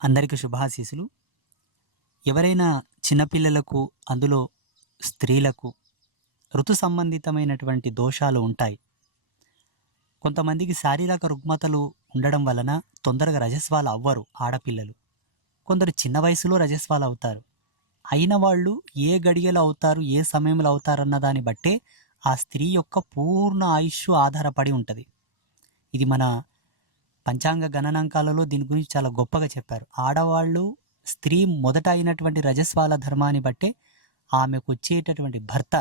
అందరికి శుభాశీసులు. ఎవరైనా చిన్నపిల్లలకు, అందులో స్త్రీలకు ఋతు సంబంధితమైనటువంటి దోషాలు ఉంటాయి. కొంతమందికి శారీరక రుగ్మతలు ఉండడం వలన తొందరగా రజస్వాలు అవ్వరు ఆడపిల్లలు. కొందరు చిన్న వయసులో రజస్వాలు అవుతారు. అయిన వాళ్ళు ఏ గడియలో అవుతారు, ఏ సమయంలో అవుతారన్న దాన్ని బట్టే ఆ స్త్రీ యొక్క పూర్ణ ఆయుష్ ఆధారపడి ఉంటుంది. ఇది మన పంచాంగ గణనాంకాలలో దీని గురించి చాలా గొప్పగా చెప్పారు. ఆడవాళ్ళు స్త్రీ మొదట అయినటువంటి రజస్వాల ధర్మాన్ని బట్టే ఆమెకు వచ్చేటటువంటి భర్త,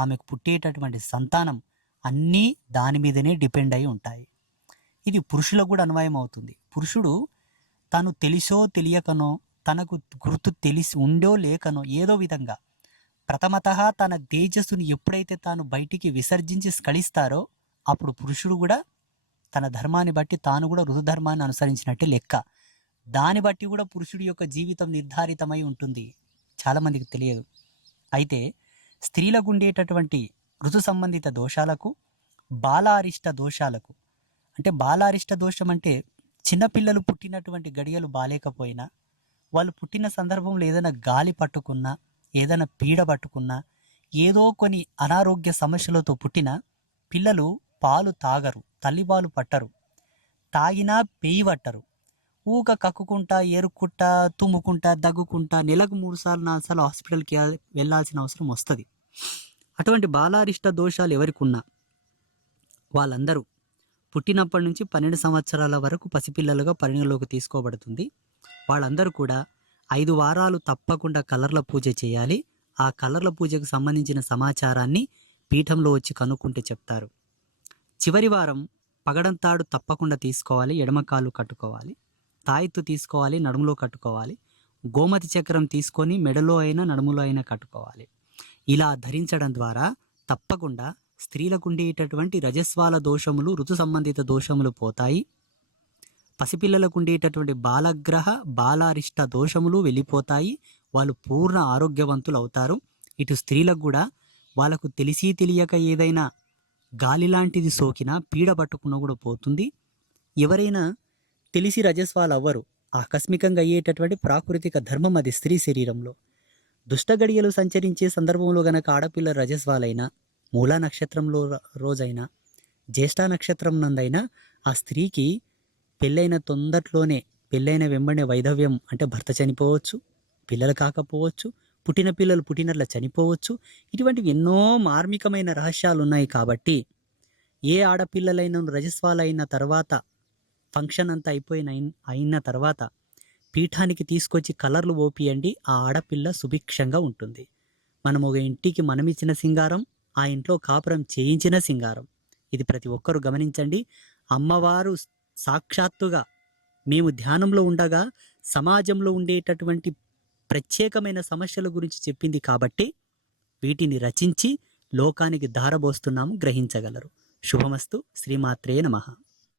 ఆమెకు పుట్టేటటువంటి సంతానం అన్నీ దాని మీదనే డిపెండ్ అయి ఉంటాయి. ఇది పురుషులకు కూడా అన్వయం అవుతుంది. పురుషుడు తను తెలిసో తెలియకనో, తనకు గుర్తు తెలిసి ఉండో లేకనో ఏదో విధంగా ప్రథమతః తన తేజస్సుని ఎప్పుడైతే తాను బయటికి విసర్జించి స్ఖలిస్తారో అప్పుడు పురుషుడు కూడా తన ధర్మాన్ని బట్టి తాను కూడా ఋతుధర్మాన్ని అనుసరించినట్టే లెక్క. దాన్ని బట్టి కూడా పురుషుడి యొక్క జీవితం నిర్ధారితమై ఉంటుంది. చాలామందికి తెలియదు. అయితే స్త్రీలకు ఉండేటటువంటి ఋతు సంబంధిత దోషాలకు, బాలారిష్ట దోషాలకు, అంటే బాలారిష్ట దోషం అంటే చిన్నపిల్లలు పుట్టినటువంటి గడియలు బాలేకపోయినా, వాళ్ళు పుట్టిన సందర్భంలో ఏదైనా గాలి పట్టుకున్నా, ఏదైనా పీడ పట్టుకున్నా, ఏదో కొన్ని అనారోగ్య సమస్యలతో పుట్టిన పిల్లలు పాలు తాగరు, తల్లిపాలు పట్టరు, తాగినా పేయి పట్టరు, ఊక కక్కుకుంటా, ఏరుక్కుంటా, తుమ్ముకుంటా, దగ్గుకుంటా నెలకు 3 సార్లు 4 సార్లు హాస్పిటల్కి వెళ్ళాల్సిన అవసరం వస్తుంది. అటువంటి బాలారిష్ట దోషాలు ఎవరికి ఉన్నా వాళ్ళందరూ పుట్టినప్పటి నుంచి 12 సంవత్సరాల వరకు పసిపిల్లలుగా పరిగణలోకి తీసుకోబడుతుంది. వాళ్ళందరూ కూడా 5 వారాలు తప్పకుండా కలర్ల పూజ చేయాలి. ఆ కలర్ల పూజకు సంబంధించిన సమాచారాన్ని పీఠంలో వచ్చి కనుక్కుంటే చెప్తారు. చివరి వారం పగడం తాడు తప్పకుండా తీసుకోవాలి, ఎడమ కాలు కట్టుకోవాలి, తాయెత్తు తీసుకోవాలి, నడుములో కట్టుకోవాలి, గోమతి చక్రం తీసుకొని మెడలో అయినా నడుములో అయినా కట్టుకోవాలి. ఇలా ధరించడం ద్వారా తప్పకుండా స్త్రీలకు ఉండేటటువంటి రజస్వాల దోషములు, ఋతు సంబంధిత దోషములు పోతాయి. పసిపిల్లలకు ఉండేటటువంటి బాలగ్రహ, బాలారిష్ట దోషములు వెళ్ళిపోతాయి. వాళ్ళు పూర్ణ ఆరోగ్యవంతులు అవుతారు. ఇటు స్త్రీలకు కూడా వాళ్ళకు తెలిసి తెలియక ఏదైనా గాలి లాంటిది సోకినా, పీడ పట్టుకున్నా కూడా పోతుంది. ఎవరైనా తెలిసి రజస్వాలు అవ్వరు. ఆకస్మికంగా అయ్యేటటువంటి ప్రాకృతిక ధర్మం అది స్త్రీ శరీరంలో. దుష్టగడియలు సంచరించే సందర్భంలో గనక ఆడపిల్ల రజస్వాలైనా, మూలా నక్షత్రంలో రోజైనా, జ్యేష్ఠ నక్షత్రం నందైనా ఆ స్త్రీకి పెళ్ళైన తొందరలోనే, పెళ్ళైన వెంబడే వైధవ్యం అంటే భర్త చనిపోవచ్చు, పిల్లలు కాకపోవచ్చు, పుట్టిన పిల్లలు పుట్టినట్ల చనిపోవచ్చు. ఇటువంటివి ఎన్నో మార్మికమైన రహస్యాలు ఉన్నాయి. కాబట్టి ఏ ఆడపిల్లలైన రజస్వాలైన తర్వాత, ఫంక్షన్ అంతా అయిన తర్వాత పీఠానికి తీసుకొచ్చి కలర్లు ఓపియండి. ఆ ఆడపిల్ల సుభిక్షంగా ఉంటుంది. మనం ఒక ఇంటికి మనమిచ్చిన సింగారం, ఆ ఇంట్లో కాపురం చేయించిన సింగారం. ఇది ప్రతి ఒక్కరూ గమనించండి. అమ్మవారు సాక్షాత్తుగా మేము ధ్యానంలో ఉండగా సమాజంలో ఉండేటటువంటి ప్రత్యేకమైన సమస్యల గురించి చెప్పింది కాబట్టి వీటిని రచించి లోకానికి ధారబోస్తున్నాము, గ్రహించగలరు. శుభమస్తు. శ్రీమాత్రే నమః.